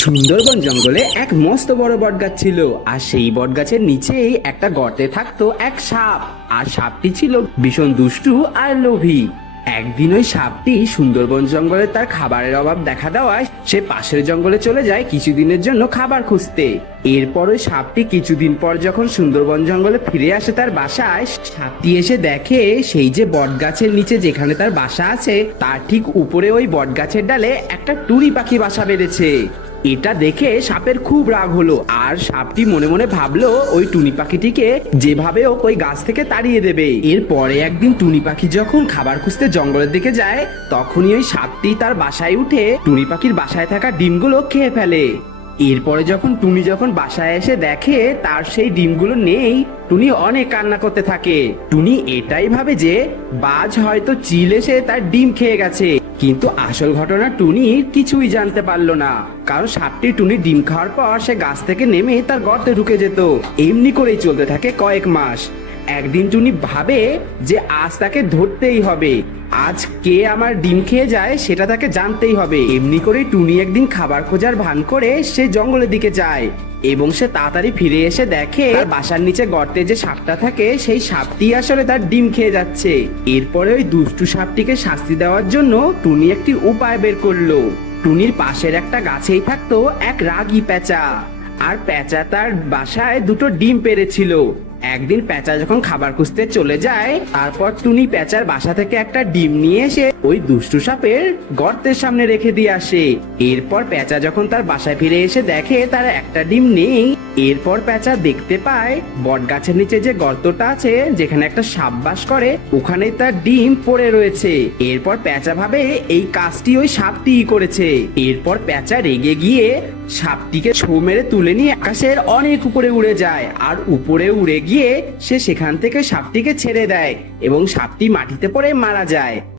সুন্দরবন জঙ্গলে এক মস্ত বড় বটগাছ ছিল, আর সেই বটগাছের নিচেই একটা গর্তে থাকতো এক সাপ। আর সাপটি ছিল ভীষণ দুষ্টু আর লোভী। একদিন ওই সাপটি সুন্দরবন জঙ্গলে তার খাবারের অভাব দেখা দেওয়ায় সে পাশের জঙ্গলে চলে যায় কিছুদিনের জন্য খাবার খুঁজতে। এরপর ওই সাপটি কিছুদিন পর যখন সুন্দরবন জঙ্গলে ফিরে আসে তার বাসায়, সাপটি এসে দেখে সেই যে বটগাছের নিচে যেখানে তার বাসা আছে তার ঠিক উপরে ওই বটগাছের ডালে একটা টুনি পাখি বাসা বেঁধেছে। এটা দেখে সাপের খুব রাগ হলো, আর সাপটি মনে মনে ভাবলো ওই টুনি পাখিটিকে যেভাবে হোক ওই গাছ থেকে তাড়িয়ে দেবে। এরপরে একদিন টুনি পাখি যখন খাবার খুঁজতে জঙ্গলের দিকে যায়, তখনই ওই সাপটি তার বাসায় উঠে টুনি পাখির বাসায় থাকা ডিমগুলো খেয়ে ফেলে। এরপরে যখন টুনি বাসায় এসে দেখে তার সেই ডিমগুলো নেই, টুনি অনেক কান্না করতে থাকে। টুনি এটাই ভাবে যে বাজ হয়তো চিল এসে তার ডিম খেয়ে গেছে, কিন্তু আসল ঘটনা টুনি কিছুই জানতে পারলো না, কারণ সাপটি টুনির ডিম খাওয়ার পর সে গাছ থেকে নেমে তার গর্তে ঢুকে যেত। এমনি করেই চলতে থাকে কয়েক মাস। একদিন টুনি ভাবে যে আজ তাকে ধরতেই হবে, আজ কে আমার ডিম খেয়ে যায় সেটা তাকে জানতেই হবে। এমনি করেই টুনি একদিন খাবার খোঁজার ভান করে সে জঙ্গলের দিকে যায়, এবং সে তাড়াতাড়ি ফিরে এসে দেখে তার বাসার নিচে গর্তে যে সাপটা থাকে সেই সাপটি আসলে তার ডিম খেয়ে যাচ্ছে। এরপরে ওই দুষ্টু সাপটিকে শাস্তি দেওয়ার জন্য টুনি একটি উপায় বের করলো। টুনির পাশের একটা গাছেই থাকতো এক রাগী পেঁচা, আর পেঁচা তার বাসায় দুটো ডিম পেড়েছিল। একদিন পেঁচা যখন খাবার খুঁজতে চলে যায়, তারপর টুনি পেঁচার বাসা থেকে একটা ডিম নিয়ে এসে ওই দুষ্টু সাপের গর্তের সামনে রেখে দিয়ে আসে। এরপর পেঁচা যখন তার বাসায় ফিরে এসে দেখে তার একটা ডিম নেই, এরপর পেঁচা দেখতে পায় বট গাছের নিচে যে গর্তটা আছে যেখানে একটা সাপ বাস করে, ওখানে তার ডিম পড়ে রয়েছে। এরপর পেঁচা ভাবে এই কাজটি ওই সাপটিই করেছে। এরপর পেঁচা রেগে গিয়ে সাপটিকে ছো মেরে তুলে নিয়ে আকাশের অনেক উপরে উড়ে যায়, আর উপরে উড়ে গিয়ে সে সেখান থেকে সাপটিকে ছেড়ে দেয় এবং সাপটি মাটিতে পড়ে মারা যায়।